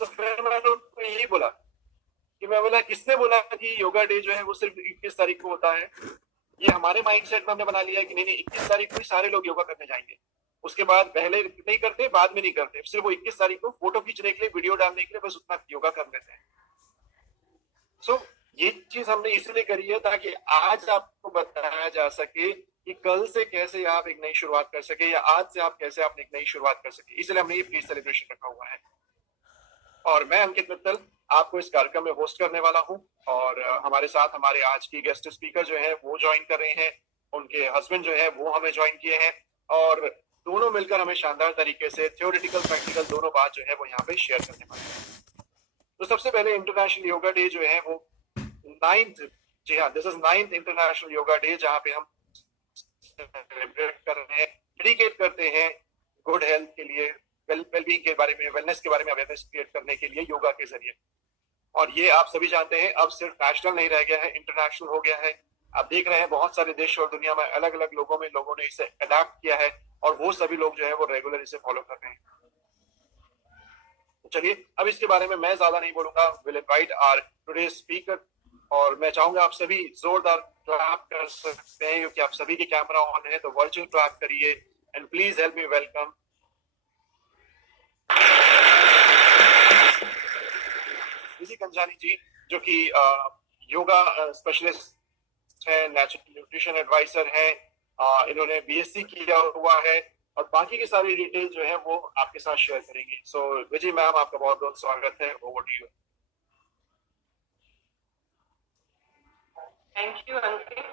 तो फिर मैंने उनको यही बोला कि मैं बोला किसने बोला कि योगा डे जो है वो सिर्फ 21 तारीख को होता है। ये हमारे माइंडसेट में हमने बना लिया है कि नहीं नहीं 21 तारीख को ही सारे लोग योगा करने जाएंगे, उसके बाद पहले नहीं करते, बाद में नहीं करते, सिर्फ वो 21 तारीख को फोटो खींचने के लिए, वीडियो डालने के लिए बस उतना योगा कर लेते हैं। सो ये चीज हमने इसलिए करी है ताकि आज आपको बताया जा सके कि कल से कैसे आप एक नई शुरुआत कर सके, या आज से आप कैसे आप एक नई शुरुआत कर सके, इसलिए हमने ये प्री सेलिब्रेशन रखा हुआ है। और मैं अंकित मित्तल आपको इस कार्यक्रम में होस्ट करने वाला हूं, और हमारे साथ हमारे आज की गेस्ट स्पीकर जो है वो ज्वाइन कर रहे हैं, उनके हस्बैंड जो है वो हमें ज्वाइन किए हैं, और दोनों मिलकर हमें शानदार तरीके से थ्योरेटिकल प्रैक्टिकल दोनों बात जो है वो यहाँ पे शेयर करने वाले हैं। तो सबसे पहले इंटरनेशनल योगा डे जो है वो 9th, जी हाँ, this is 9th international yoga day, जहाँ पे हम सेलिब्रेट कर रहे हैं, डेडिकेट करते हैं गुड हेल्थ के लिए, वेलबींग के बारे में, वेलनेस के बारे में अवेयरनेस क्रिएट करने के लिए योगा के जरिए। और ये आप सभी जानते हैं अब सिर्फ नेशनल नहीं रह गया है, इंटरनेशनल हो गया है। आप देख रहे हैं बहुत सारे देश और दुनिया में अलग अलग लोगों ने इसे अडॉप्ट किया है, और वो सभी लोग जो है वो रेगुलर इसे फॉलो कर रहे हैं। तो चलिए अब इसके बारे में मैं ज्यादा नहीं बोलूंगा, will invite our today speaker, और मैं चाहूंगा आप सभी जोरदार क्लैप कर सकते हैं क्योंकि आप सभी के कैमरा ऑन है, तो वर्चुअल क्लैप करिए and please help me welcome Viji Kanjani ji, जो कि योगा स्पेशलिस्ट है, नेचुरल न्यूट्रिशन एडवाइजर है, इन्होंने बीएससी किया हुआ है, और बाकी की सारी डिटेल जो है वो आपके साथ शेयर करेंगे। सो विजय मैम, आपका बहुत बहुत स्वागत है, over to you. Thank you Ankit.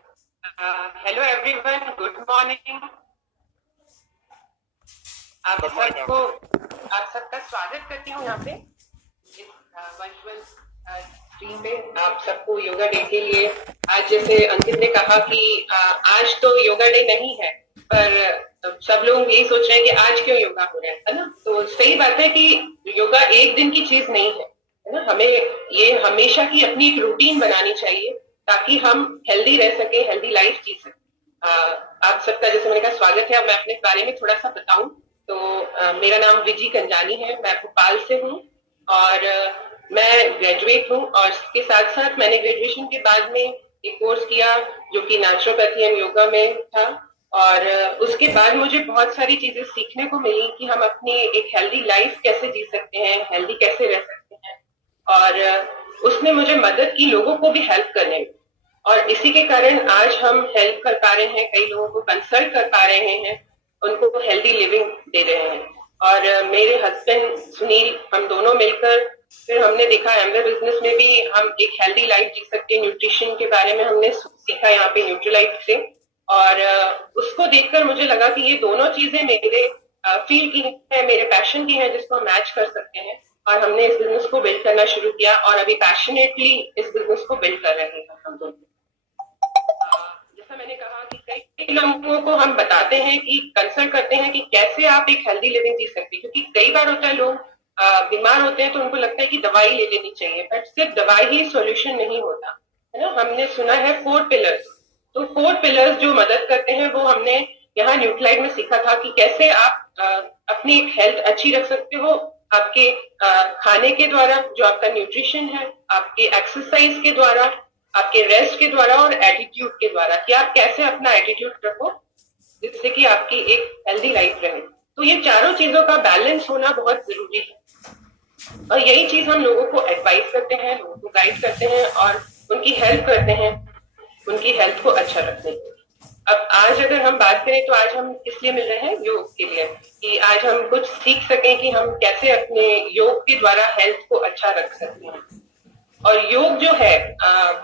Hello everyone, good morning. आप सबका स्वागत करती हूँ यहाँ पे इस वर्चुअल स्ट्रीम पे। आप सबको योगा डे के लिए, आज जैसे अंकित ने कहा कि आज तो योगा डे नहीं है, पर सब लोग यही सोच रहे हैं कि आज क्यों योगा हो रहा है ना। तो सही बात है कि योगा एक दिन की चीज नहीं है ना, हमें ये हमेशा की अपनी एक रूटीन बनानी चाहिए ताकि हम हेल्दी रह सके, हेल्दी लाइफ जी सके। आप सबका जैसे मैंने कहा स्वागत है। अब मैं अपने बारे में थोड़ा सा बताऊं तो मेरा नाम विजी कंजानी है, मैं भोपाल से हूँ, और मैं ग्रेजुएट हूँ, और इसके साथ साथ मैंने ग्रेजुएशन के बाद में एक कोर्स किया जो कि नेचुरोपैथी एंड योगा में था। और उसके बाद मुझे बहुत सारी चीजें सीखने को मिली कि हम अपनी एक हेल्दी लाइफ कैसे जी सकते हैं, हेल्दी कैसे रह सकते हैं, और उसने मुझे मदद की लोगों को भी हेल्प करने में। और इसी के कारण आज हम हेल्प कर पा रहे हैं, कई लोगों को कंसल्ट कर पा रहे हैं, उनको हेल्दी लिविंग दे रहे हैं। और मेरे हस्बैंड सुनील, हम दोनों मिलकर फिर हमने देखा एमवे बिजनेस में भी हम एक हेल्दी लाइफ जी सकते हैं। न्यूट्रिशन के बारे में हमने सीखा यहाँ पे न्यूट्रीलाइफ से, और उसको देखकर मुझे लगा कि ये दोनों चीजें मेरे फील्ड की है, मेरे पैशन की है, जिसको मैच कर सकते हैं। और हमने इस बिजनेस को बिल्ड करना शुरू किया, और अभी पैशनेटली इस बिजनेस को बिल्ड कर रहे हैं हम दोनों। जैसा मैंने कहा कि कई लोगों को हम बताते हैं कि कंसल्ट करते हैं कि कैसे आप एक हेल्दी लिविंग जी सकते हैं, क्योंकि कई बार होता है लोग बीमार होते हैं तो उनको लगता है कि दवाई ले लेनी चाहिए, बट सिर्फ दवाई ही सॉल्यूशन नहीं होता है ना। हमने सुना है 4 पिलर्स, तो 4 पिलर्स जो मदद करते हैं वो हमने यहाँ न्यूट्रीलाइट में सीखा था कि कैसे आप अपनी एक हेल्थ अच्छी रख सकते हो, आपके खाने के द्वारा, जो आपका न्यूट्रिशन है, आपके एक्सरसाइज के द्वारा, आपके रेस्ट के द्वारा, और एटीट्यूड के द्वारा, कि आप कैसे अपना एटीट्यूड रखो जिससे कि आपकी एक हेल्दी लाइफ रहे। तो ये चारों चीजों का बैलेंस होना बहुत जरूरी है, और यही चीज हम लोगों को एडवाइस करते हैं, लोगों को गाइड करते हैं, और उनकी हेल्प करते हैं उनकी हेल्थ को अच्छा रखने के लिए। अब आज अगर हम बात करें तो आज हम किस लिए मिल रहे हैं? योग के लिए, कि आज हम कुछ सीख सकें कि हम कैसे अपने योग के द्वारा हेल्थ को अच्छा रख सकते हैं। और योग जो है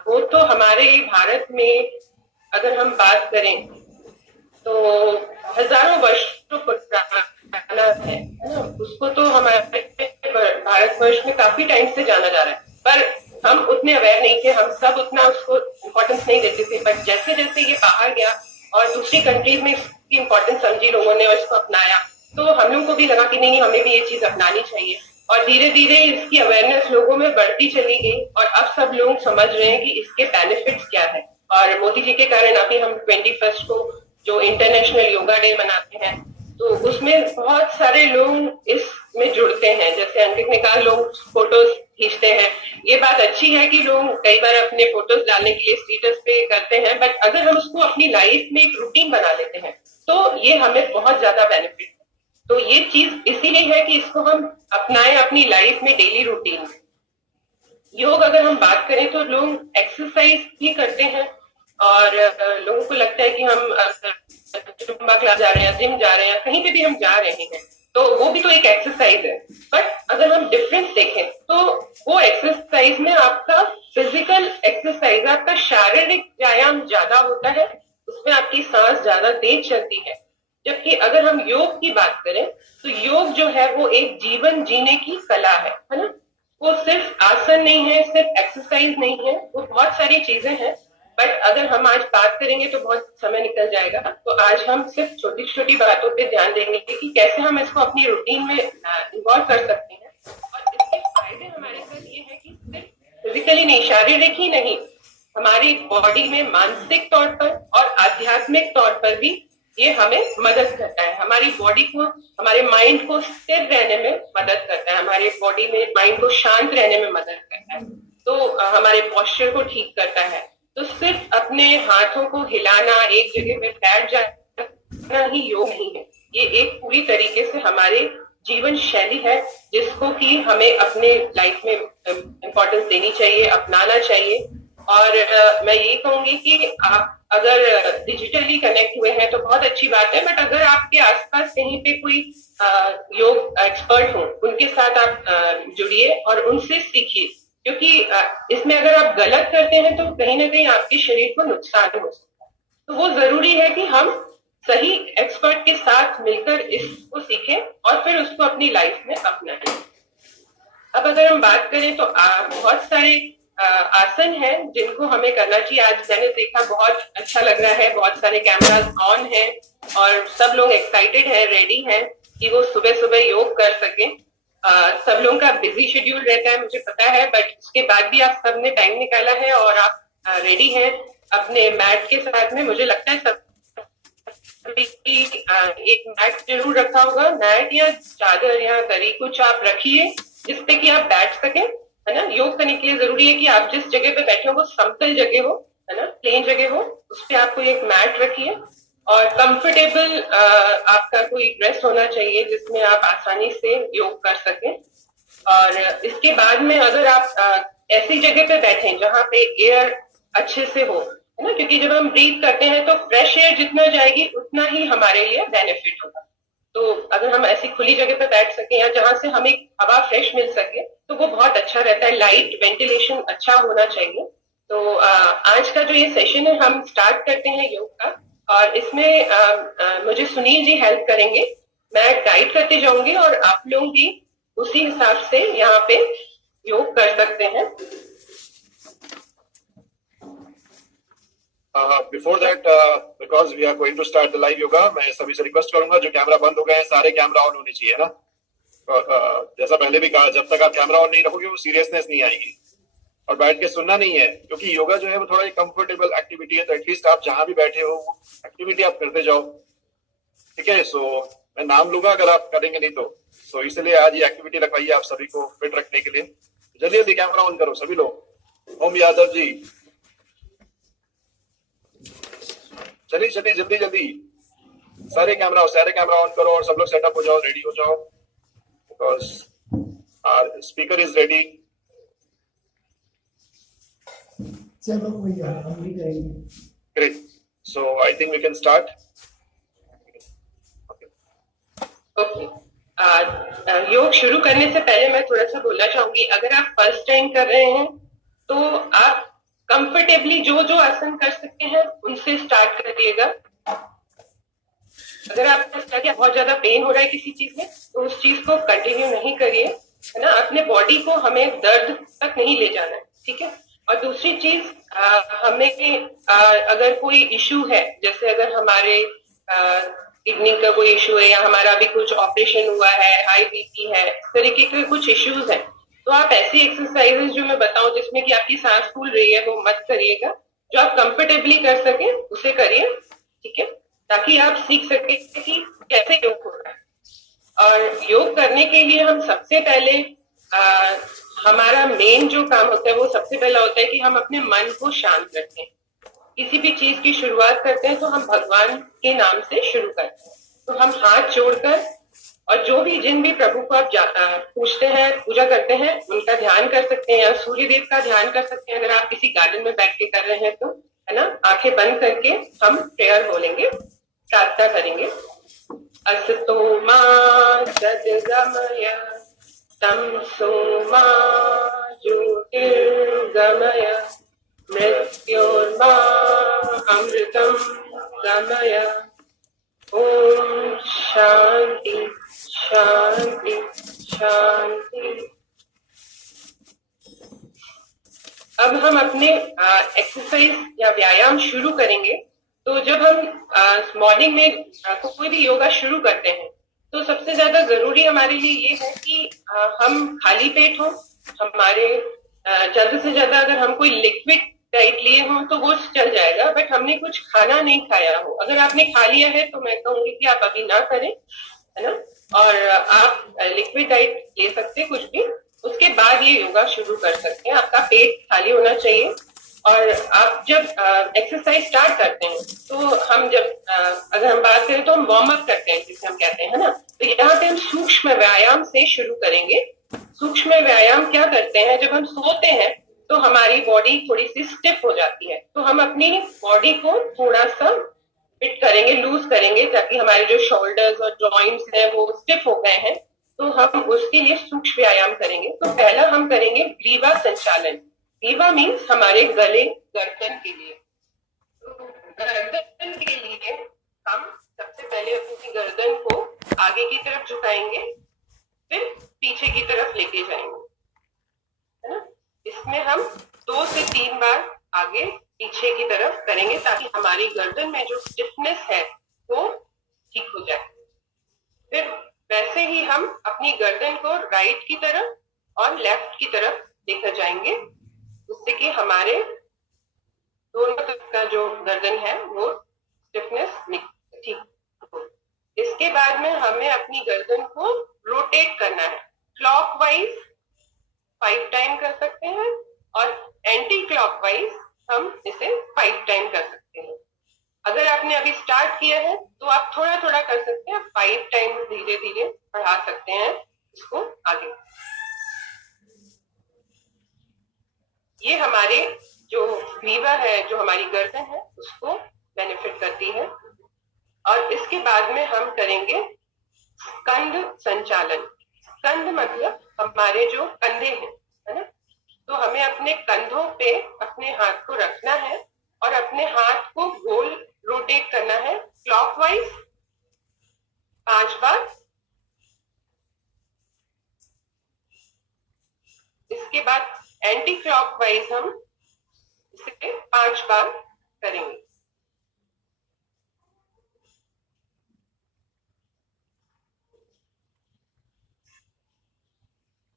वो तो हमारे भारत में अगर हम बात करें तो हजारों वर्षों पुराना है ना। उसको तो हमारे भारतवर्ष में काफी टाइम से जाना जा रहा है, पर हम उतने अवेयर नहीं थे, हम सब उतना उसको इम्पोर्टेंस नहीं देते थे। बट जैसे जैसे ये बाहर गया और दूसरी कंट्रीज में इसकी इम्पोर्टेंस समझी लोगों ने और इसको अपनाया, तो हम लोगों को भी लगा कि नहीं, हमें भी ये चीज अपनानी चाहिए। और धीरे धीरे इसकी अवेयरनेस लोगों में बढ़ती चली गई, और अब सब लोग समझ रहे हैं कि इसके बेनिफिट्स क्या है। और मोदी जी के कारण अभी हम 21 को जो इंटरनेशनल योगा डे मनाते हैं, तो उसमें बहुत सारे लोग इसमें बार लोग फोटोज खींचते हैं, ये बात अच्छी है कि लोग कई बार अपने फोटोज डालने के लिए स्टेटस पे करते हैं, बट अगर हम उसको अपनी लाइफ में एक रूटीन बना लेते हैं तो ये हमें बहुत ज्यादा बेनिफिट है। तो ये चीज इसीलिए है कि इसको हम अपनाएं अपनी लाइफ में, डेली रूटीन में। योग अगर हम बात करें तो लोग एक्सरसाइज भी करते हैं और लोगों को लगता है कि हम जुम्बा क्लास जा रहे हैं, जिम जा रहे हैं, कहीं पे भी हम जा रहे हैं तो वो भी तो एक एक्सरसाइज है। बट अगर हम डिफरेंस देखें तो वो एक्सरसाइज में आपका फिजिकल एक्सरसाइज, आपका शारीरिक व्यायाम ज्यादा होता है, उसमें आपकी सांस ज्यादा तेज चलती है। जबकि अगर हम योग की बात करें तो योग जो है वो एक जीवन जीने की कला है ना। वो सिर्फ आसन नहीं है, सिर्फ एक्सरसाइज नहीं है, वो बहुत सारी चीजें हैं। बट अगर हम आज बात करेंगे तो बहुत समय निकल जाएगा, तो आज हम सिर्फ छोटी छोटी बातों पे ध्यान देंगे कि कैसे हम इसको अपनी रूटीन में इन्वॉल्व कर सकते हैं। और इसके फायदे हमारे साथ ये है कि सिर्फ फिजिकली नहीं, शारीरिक ही नहीं, हमारी बॉडी में मानसिक तौर पर और आध्यात्मिक तौर पर भी ये हमें मदद करता है। हमारी बॉडी को, हमारे माइंड को स्थिर रहने में मदद करता है, हमारे बॉडी में माइंड को शांत रहने में मदद करता है, तो हमारे पोस्चर को ठीक करता है। तो सिर्फ अपने हाथों को हिलाना, एक जगह पे बैठ जाना ही योग नहीं है, ये एक पूरी तरीके से हमारे जीवन शैली है जिसको कि हमें अपने लाइफ में इम्पोर्टेंस देनी चाहिए, अपनाना चाहिए। और मैं ये कहूंगी कि आप अगर डिजिटली कनेक्ट हुए हैं तो बहुत अच्छी बात है, बट अगर आपके आसपास कहीं पे कोई योग एक्सपर्ट हो, उनके साथ आप जुड़िए और उनसे सीखिए, क्योंकि इसमें अगर आप गलत करते हैं तो कहीं ना कहीं आपके शरीर को नुकसान हो सकता है। तो वो जरूरी है कि हम सही एक्सपर्ट के साथ मिलकर इसको सीखें और फिर उसको अपनी लाइफ में अपनाएं। अब अगर हम बात करें तो बहुत सारे आसन है जिनको हमें करना चाहिए। आज मैंने देखा बहुत अच्छा लग रहा है, बहुत सारे कैमरास ऑन है और सब लोग एक्साइटेड है, रेडी है कि वो सुबह सुबह योग कर सके। सब लोगों का बिजी शेड्यूल रहता है, मुझे पता है, बट उसके बाद भी आप सबने टाइम निकाला है और आप रेडी हैं अपने मैट के साथ में। मुझे लगता है सब एक मैट जरूर रखा होगा, मैट या चादर या दरी कुछ आप रखिए जिसपे कि आप बैठ सके, है ना। योग करने के लिए जरूरी है कि आप जिस जगह पे बैठे हो वो समतल जगह हो, है ना, प्लेन जगह हो, उस पे आपको एक मैट रखिए और कंफर्टेबल आपका कोई ड्रेस होना चाहिए जिसमें आप आसानी से योग कर सकें। और इसके बाद में अगर आप ऐसी जगह पे बैठे जहां पे एयर अच्छे से हो, है ना, क्योंकि जब हम ब्रीथ करते हैं तो फ्रेश एयर जितना जाएगी उतना ही हमारे लिए बेनिफिट होगा। तो अगर हम ऐसी खुली जगह पे बैठ सके या जहां से हमें हवा फ्रेश मिल सके तो वो बहुत अच्छा रहता है। लाइट वेंटिलेशन अच्छा होना चाहिए। तो आज का जो ये सेशन है हम स्टार्ट करते हैं योग का, और इसमें मुझे सुनील जी हेल्प करेंगे। मैं गाइड करते जाऊंगी और आप लोग भी उसी हिसाब से यहाँ पे योग कर सकते हैं। Before that, because we are going to start the live yoga, मैं सभी से रिक्वेस्ट करूंगा जो कैमरा बंद हो गए हैं सारे कैमरा ऑन होने चाहिए ना। जैसा पहले भी कहा, जब तक आप कैमरा ऑन नहीं रखोगे वो सीरियसनेस नहीं आएगी। और बैठ के सुनना नहीं है, क्योंकि योगा जो है वो थोड़ा कंफर्टेबल एक्टिविटी है, तो एटलीस्ट आप जहां भी बैठे हो एक्टिविटी आप करते जाओ, ठीक है। सो मैं नाम लूंगा अगर आप करेंगे नहीं तो। सो इसलिए आज ये एक्टिविटी रखवाइए आप सभी को फिट रखने के लिए। जल्दी जल्दी कैमरा ऑन करो सभी लोग। ओम यादव जी, चलिए चलिए जल्दी जल्दी सारे कैमरा ऑन करो और सब लोग सेटअप हो जाओ, रेडी हो जाओ, because our speaker is ready. चलो भैया हम भी करेंगे। Great, so I think we can start. Okay, योग शुरू करने से पहले मैं थोड़ा सा बोलना चाहूंगी, अगर आप फर्स्ट टाइम कर रहे हैं तो आप कंफर्टेबली जो जो आसन कर सकते हैं उनसे स्टार्ट करिएगा। अगर आपको बहुत ज्यादा पेन हो रहा है किसी चीज में तो उस चीज को कंटिन्यू नहीं करिए, है ना। अपने बॉडी को हमें दर्द तक नहीं ले जाना है, ठीक है। और दूसरी चीज, हमें अगर कोई इशू है, जैसे अगर हमारे किडनी का कोई इशू है या हमारा अभी कुछ ऑपरेशन हुआ है, हाई बीपी है, इस तरीके के कुछ इश्यूज हैं, तो आप ऐसी एक्सरसाइजेस जो मैं बताऊं जिसमें कि आपकी सांस फूल रही है वो मत करिएगा। जो आप कंफर्टेबली कर सके उसे करिए, ठीक है, ताकि आप सीख सके कि कैसे योग हो रहा है। और योग करने के लिए हम सबसे पहले हमारा मेन जो काम होता है वो सबसे पहला होता है कि हम अपने मन को शांत रखें। किसी भी चीज की शुरुआत करते हैं तो हम भगवान के नाम से शुरू करते हैं। तो हम हाथ जोड़कर और जो भी जिन भी प्रभु को आप पूछते हैं, पूजा करते हैं, उनका ध्यान कर सकते हैं या सूर्य देव का ध्यान कर सकते हैं। अगर आप किसी गार्डन में बैठ के कर रहे हैं तो, है ना, आंखें बंद करके हम प्रेयर बोलेंगे, प्रार्थना करेंगे। असतो मा सद्गमय तमसो मा ज्योतिर्गमय मृत्योर्मा अमृतम गमय। ओम शांति शांति शांति। अब हम अपने एक्सरसाइज या व्यायाम शुरू करेंगे। तो जब हम मॉर्निंग में कोई भी योगा शुरू करते हैं तो सबसे ज्यादा जरूरी हमारे लिए ये है कि हम खाली पेट हों। हमारे ज्यादा से ज्यादा अगर हम कोई लिक्विड डाइट लिए हों तो वो चल जाएगा, बट हमने कुछ खाना नहीं खाया हो। अगर आपने खा लिया है तो मैं कहूंगी कि आप अभी ना करें, है ना, और आप लिक्विड डाइट ले सकते कुछ भी, उसके बाद ये योगा शुरू कर सकते हैं। आपका पेट खाली होना चाहिए। और आप जब एक्सरसाइज स्टार्ट करते हैं तो हम जब अगर हम बात करें तो हम वार्म अप करते हैं, जिसे हम कहते हैं, है ना। तो यहाँ पे हम सूक्ष्म व्यायाम से शुरू करेंगे। सूक्ष्म व्यायाम क्या करते हैं, जब हम सोते हैं तो हमारी बॉडी थोड़ी सी स्टिफ हो जाती है, तो हम अपनी बॉडी को थोड़ा सा फिट करेंगे, लूज करेंगे, ताकि हमारे जो शोल्डर्स और जॉइंट्स हैं वो स्टिफ हो गए हैं। तो हम उसके लिए सूक्ष्म व्यायाम करेंगे। तो पहला हम करेंगे ग्रीवा संचालन। ग्रीवा मीन्स हमारे गले, गर्दन के लिए। तो गर्दन के लिए हम सबसे पहले अपनी गर्दन को आगे की तरफ झुकाएंगे, फिर पीछे की तरफ लेके जाएंगे, है ना। इसमें हम 2 से 3 बार आगे पीछे की तरफ करेंगे ताकि हमारी गर्दन में जो स्टिफनेस है वो ठीक हो जाए। फिर वैसे ही हम अपनी गर्दन को राइट की तरफ और लेफ्ट की तरफ लेकर जाएंगे, जिससे कि हमारे दोनों तरफ का जो गर्दन है वो स्टिफनेस ठीक हो। इसके बाद में हमें अपनी गर्दन को रोटेट करना है। क्लॉकवाइज 5 टाइम कर सकते हैं और एंटी क्लॉकवाइज हम इसे 5 टाइम कर सकते हैं। अगर आपने अभी स्टार्ट किया है तो आप थोड़ा थोड़ा कर सकते हैं, 5 टाइम धीरे धीरे बढ़ा सकते हैं इसको आगे। ये हमारे जो ग्रीवा है, जो हमारी गर्दन है, उसको बेनिफिट करती है। और इसके बाद में हम करेंगे स्कंद संचालन। स्कंद मतलब हमारे जो कंधे हैं, है ना। तो हमें अपने कंधों पे अपने हाथ को रखना है और अपने हाथ को गोल रोटेट करना है क्लॉकवाइज 5 बार। इसके बाद एंटी क्लॉकवाइज हम इसे 5 बार करेंगे।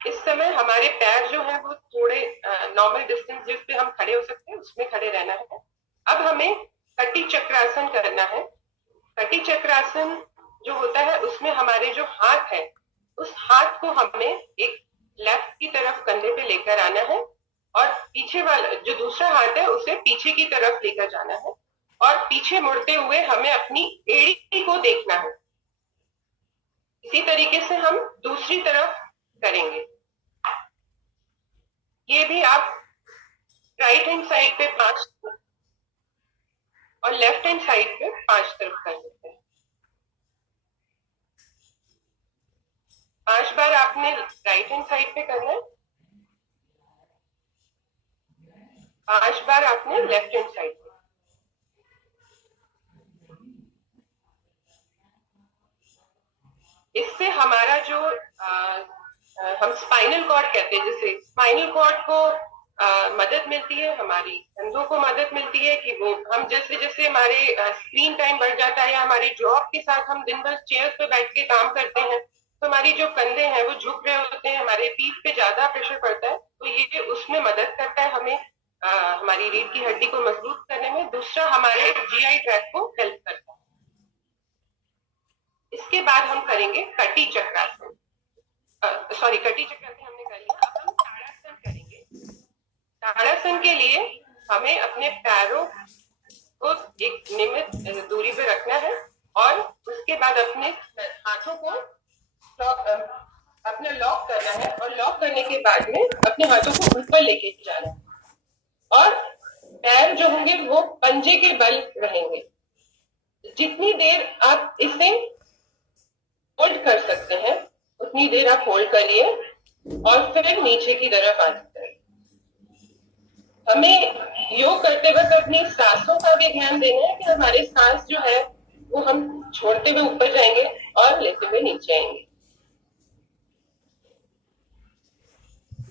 इस समय हमारे पैर जो है वो थोड़े नॉर्मल डिस्टेंस जिस पे हम खड़े हो सकते हैं उसमें खड़े रहना है। अब हमें कटी चक्रासन करना है। कटी चक्रासन जो होता है उसमें हमारे जो हाथ है, उस हाथ को हमें एक लेफ्ट की तरफ कंधे पे लेकर आना है और पीछे वाला जो दूसरा हाथ है उसे पीछे की तरफ लेकर जाना है और पीछे मुड़ते हुए हमें अपनी एड़ी को देखना है। इसी तरीके से हम दूसरी तरफ करेंगे। ये भी आप राइट हैंड साइड पे 5 और लेफ्ट हैंड साइड पे 5 तरफ कर सकते हैं। 5 बार आपने राइट हैंड साइड पे करना है, 5 बार आपने लेफ्ट हैंड साइड पे। इससे हमारा जो हम स्पाइनल कॉर्ड कहते हैं, जिसे स्पाइनल कॉर्ड को मदद मिलती है, हमारी कंधों को मदद मिलती है कि वो हम जैसे जैसे हमारे स्क्रीन टाइम बढ़ जाता है या हमारे जॉब के साथ हम दिन भर चेयर पे बैठ के काम करते हैं तो हमारी जो कंधे हैं वो झुक रहे होते हैं, हमारे पीठ पे ज्यादा प्रेशर पड़ता है, तो ये उसमें मदद करता है हमें हमारी रीढ़ की हड्डी को मजबूत करने में। दूसरा हमारे जीआई ट्रैक को हेल्प करता है। इसके बाद हम करेंगे कटी चक्रासन। कटी चक्रासन हमने कर लिया। ताड़ासन के लिए हमें अपने पैरों को एक नियमित दूरी पे रखना है और उसके बाद अपने हाथों को अपना लॉक करना है और लॉक करने के बाद में अपने हाथों को ऊपर लेके जाना है और पैर जो होंगे वो पंजे के बल रहेंगे। जितनी देर आप इसे होल्ड कर सकते हैं उतनी देर आप होल्ड करिए और फिर नीचे की तरफ आ सकते हैं। हमें योग करते वक्त अपनी सांसों का भी ध्यान देना है कि हमारे सांस जो है वो हम छोड़ते हुए ऊपर जाएंगे और लेते हुए नीचे आएंगे।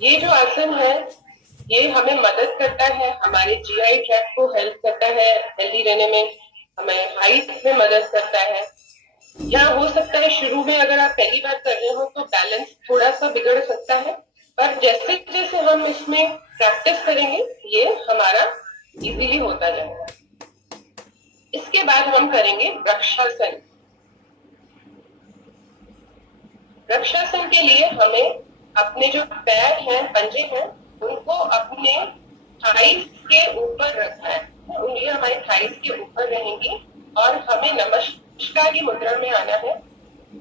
ये जो आसन है ये हमें मदद करता है, हमारे जीआई ट्रैक्ट को हेल्प करता है हेल्दी रहने में, हमें हाइट में मदद करता है। या हो सकता है शुरू में अगर आप पहली बार कर रहे हो तो बैलेंस थोड़ा सा बिगड़ सकता है, पर जैसे जैसे हम इसमें प्रैक्टिस करेंगे ये हमारा इजीली होता जाएगा। इसके बाद हम करेंगे वृक्षासन। वृक्षासन के लिए हमें अपने जो पैर हैं, पंजे हैं, उनको अपने थाइस के ऊपर रखना है। उंगलियां हमारे थाइस के ऊपर रहेंगी और हमें नमस्कार की मुद्रा में आना है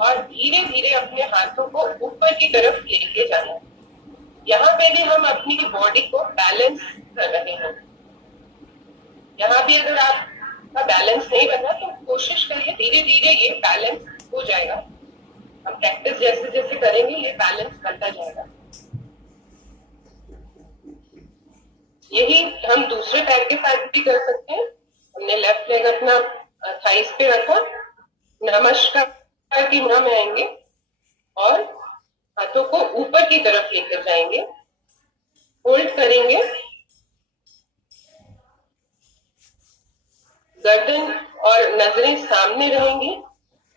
और धीरे धीरे अपने हाथों को ऊपर की तरफ लेके जाना है। यहाँ पे भी हम अपनी बॉडी को बैलेंस कर रहे हैं। यहाँ भी अगर आपका बैलेंस नहीं बना तो कोशिश करिए, धीरे धीरे ये बैलेंस हो जाएगा। हम प्रैक्टिस जैसे जैसे करेंगे ये बैलेंस बनता जाएगा। यही हम दूसरे पैर के साथ भी कर सकते हैं। हमने लेफ्ट लेग अपना थाइस पे रखा, नमस्कार की मुद्रा में आएंगे और हाथों को ऊपर की तरफ लेकर जाएंगे, होल्ड करेंगे, गर्दन और नजरें सामने रहेंगी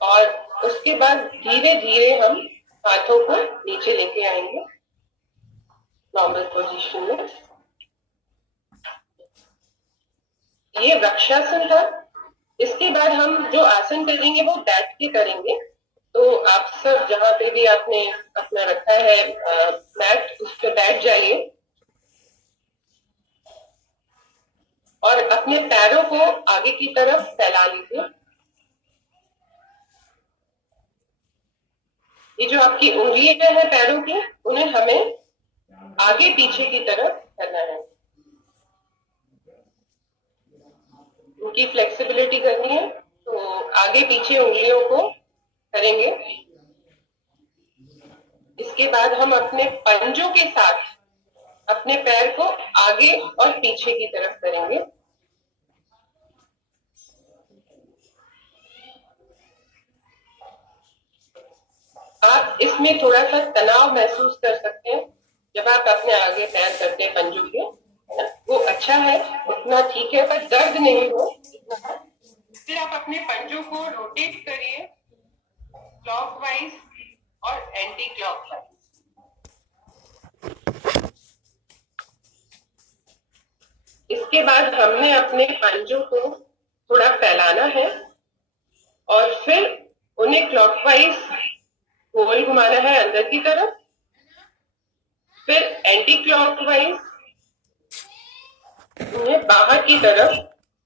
और उसके बाद धीरे धीरे हम हाथों को नीचे लेके आएंगे नॉर्मल पोजीशन में। ये वृक्षासन था। इसके बाद हम जो आसन करेंगे वो बैठ के करेंगे। तो आप सब जहां पे भी आपने अपना रखा है मैट, उस पर बैठ जाइए और अपने पैरों को आगे की तरफ फैला लीजिए। ये जो आपकी उंगलियां हैं पैरों की, उन्हें हमें आगे पीछे की तरफ करना है, उनकी फ्लेक्सिबिलिटी करनी है। तो आगे पीछे उंगलियों को करेंगे। इसके बाद हम अपने पंजों के साथ अपने पैर को आगे और पीछे की तरफ करेंगे। आप इसमें थोड़ा सा तनाव महसूस कर सकते हैं जब आप अपने आगे पैर करते हैं पंजों के, है ना? वो अच्छा है, उतना ठीक है, पर दर्द नहीं हो। फिर आप अपने पंजों को रोटेट करिए क्लॉकवाइज और एंटी क्लॉकवाइज। इसके बाद हमने अपने पंजों को थोड़ा फैलाना है और फिर उन्हें क्लॉकवाइज गोल घुमाना है अंदर की तरफ, फिर एंटी क्लॉकवाइज उन्हें बाहर की तरफ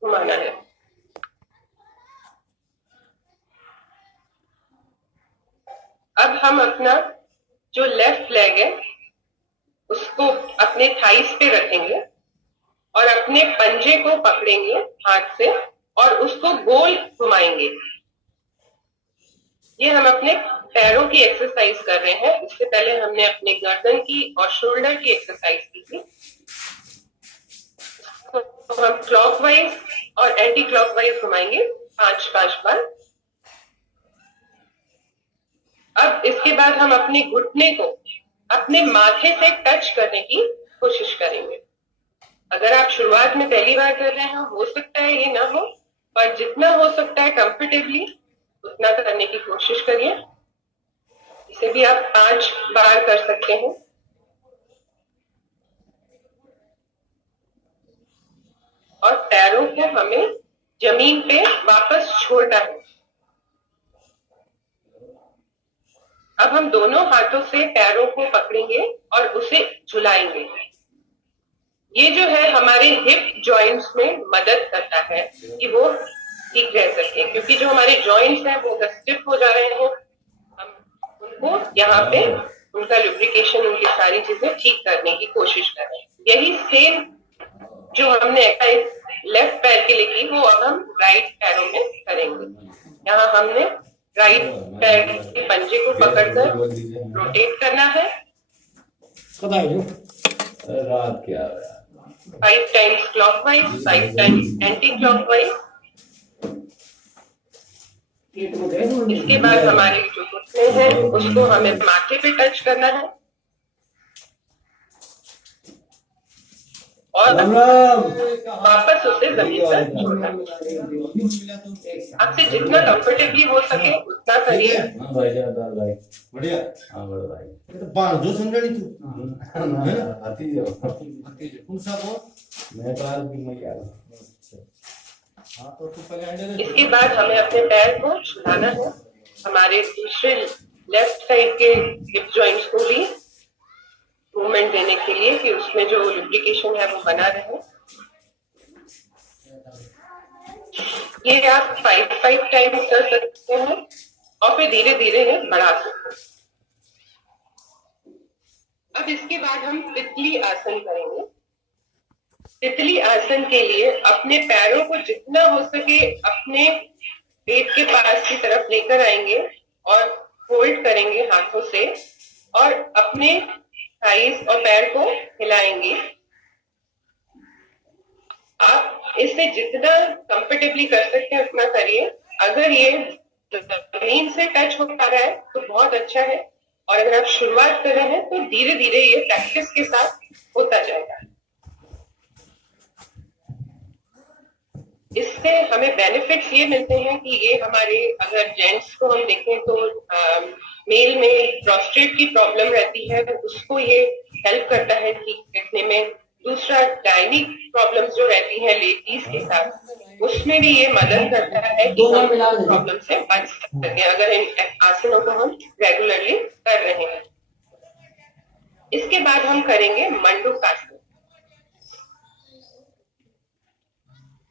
घुमाना है। अब हम अपना जो लेफ्ट लेग है उसको अपने थाइस पे रखेंगे और अपने पंजे को पकड़ेंगे हाथ से और उसको गोल घुमाएंगे। ये हम अपने पैरों की एक्सरसाइज कर रहे हैं। इससे पहले हमने अपने गर्दन की और शोल्डर की एक्सरसाइज की थी। तो हम क्लॉकवाइज और एंटी क्लॉकवाइज घुमाएंगे 5-5 बार। अब इसके बाद हम अपने घुटने को अपने माथे से टच करने की कोशिश करेंगे। अगर आप शुरुआत में पहली बार कर रहे हो सकता है ये ना हो, पर जितना हो सकता है कंफर्टेबली उतना करने की कोशिश करिए। इसे भी आप 5 बार कर सकते हैं। और पैरों को हमें जमीन पे वापस छोड़ना है। अब हम दोनों हाथों से पैरों को पकड़ेंगे और उसे झुलाएंगे। ये जो है हमारे हिप जॉइंट्स में मदद करता है कि वो ठीक रह सके, क्योंकि जो हमारे जॉइंट्स हैं वो स्टिफ हो जा रहे हैं, हम उनको यहाँ पे उनका लुब्रिकेशन, उनकी सारी चीजें ठीक करने की कोशिश कर रहे हैं। यही सेम जो हमने एक्सरसाइज लेफ्ट पैर के लिए की वो अब हम राइट पैरों में करेंगे। यहाँ हमने राइट पैर के पंजे को पकड़कर रोटेट करना है रात क्या 5 times clockwise, 5 times anti clockwise. इसके बाद हमारे जो घुटने हैं उसको हमें माथे पे टच करना है और वापस उसे जमीन पर छोड़ना। आपसे जितना कंफर्टेबली हो सके उतना करिए। बढ़िया। हाँ बड़ा भाई ये तो बांधो समझनी तू आती जाओ कौन सा वो मैं तो आज भी मैं यार हाँ तो तू पहले हैंडल इसके बाद हमें अपने पैर को छुड़ाना है, हमारे दूसरे लेफ्ट साइड के हिप जॉइंट्स को भी मूवमेंट देने के लिए कि उसमें जो लुब्रिकेशन है वो बना रहे। ये आप 5 टाइम्स कर सकते हैं और फिर धीरे धीरे बढ़ा सकते हैं। अब इसके बाद हम तितली आसन करेंगे। तितली आसन के लिए अपने पैरों को जितना हो सके अपने पेट के पास की तरफ लेकर आएंगे और होल्ड करेंगे हाथों से और अपने थाइस और पैर को हिलाएंगे। आप इससे जितना कंफर्टेबली कर सकते हैं उतना करिए। अगर ये जमीन से टच हो पा रहा है तो बहुत अच्छा है, और अगर आप शुरुआत कर रहे हैं तो धीरे धीरे ये प्रैक्टिस के साथ होता जाएगा। इससे हमें बेनिफिट्स ये मिलते हैं कि ये हमारे, अगर जेंट्स को हम देखें तो मेल में प्रोस्टेट की प्रॉब्लम रहती है तो उसको ये हेल्प करता है ठीक करने में। दूसरा गायनिक प्रॉब्लम्स जो रहती हैं लेडीज के साथ उसमें भी ये मदद करता है कि हम प्रॉब्लम से बच सकें अगर इन आसनों को हम रेगुलरली कर रहे हैं। इसके बाद हम करेंगे मंडूकासन।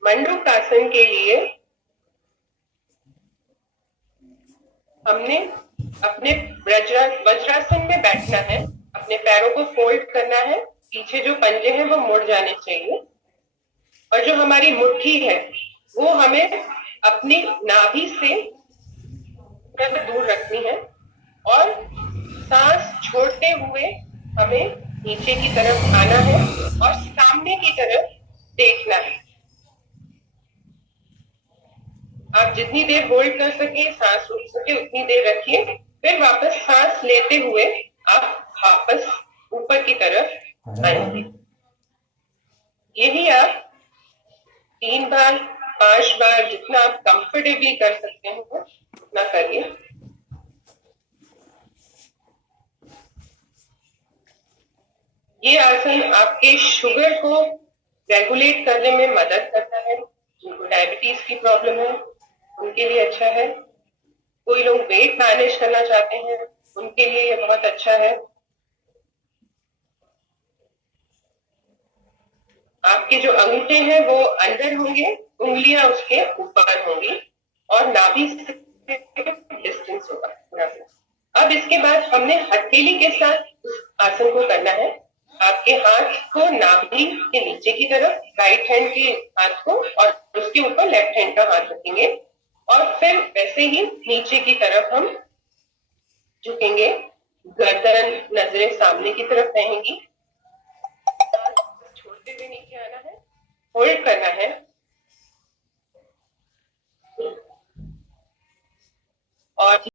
मंडूकासन के लिए हमने अपने वज्रासन में बैठना है, अपने पैरों को फोल्ड करना है, पीछे जो पंजे हैं वो मुड़ जाने चाहिए और जो हमारी मुट्ठी है वो हमें अपनी नाभि से दूर रखनी है और सांस छोड़ते हुए हमें नीचे की तरफ आना है और सामने की तरफ देखना है। आप जितनी देर होल्ड कर सके, सांस रुक सके उतनी देर रखिए, फिर वापस सांस लेते हुए आप वापस ऊपर की तरफ आएंगे। यही आप 3 बार 5 बार जितना आप कंफर्टेबली कर सकते हैं उतना करिए। ये आसन आपके शुगर को रेगुलेट करने में मदद करता है। जिनको डायबिटीज की प्रॉब्लम है उनके लिए अच्छा है। कोई लोग वेट मैनेज करना चाहते हैं उनके लिए ये बहुत अच्छा है। आपके जो अंगूठे हैं वो अंदर होंगे, उंगलियां उसके ऊपर होंगी और नाभि से डिस्टेंस होगा थोड़ा सा। अब इसके बाद हमने हथेली के साथ उस आसन को करना है। आपके हाथ को नाभि के नीचे की तरफ, राइट हैंड के हाथ को, और उसके ऊपर लेफ्ट हैंड का हाथ रखेंगे और फिर वैसे ही नीचे की तरफ हम झुकेंगे। गर्दन नजरें सामने की तरफ रहेंगी। छोड़ते हुए नीचे आना है, होल्ड करना है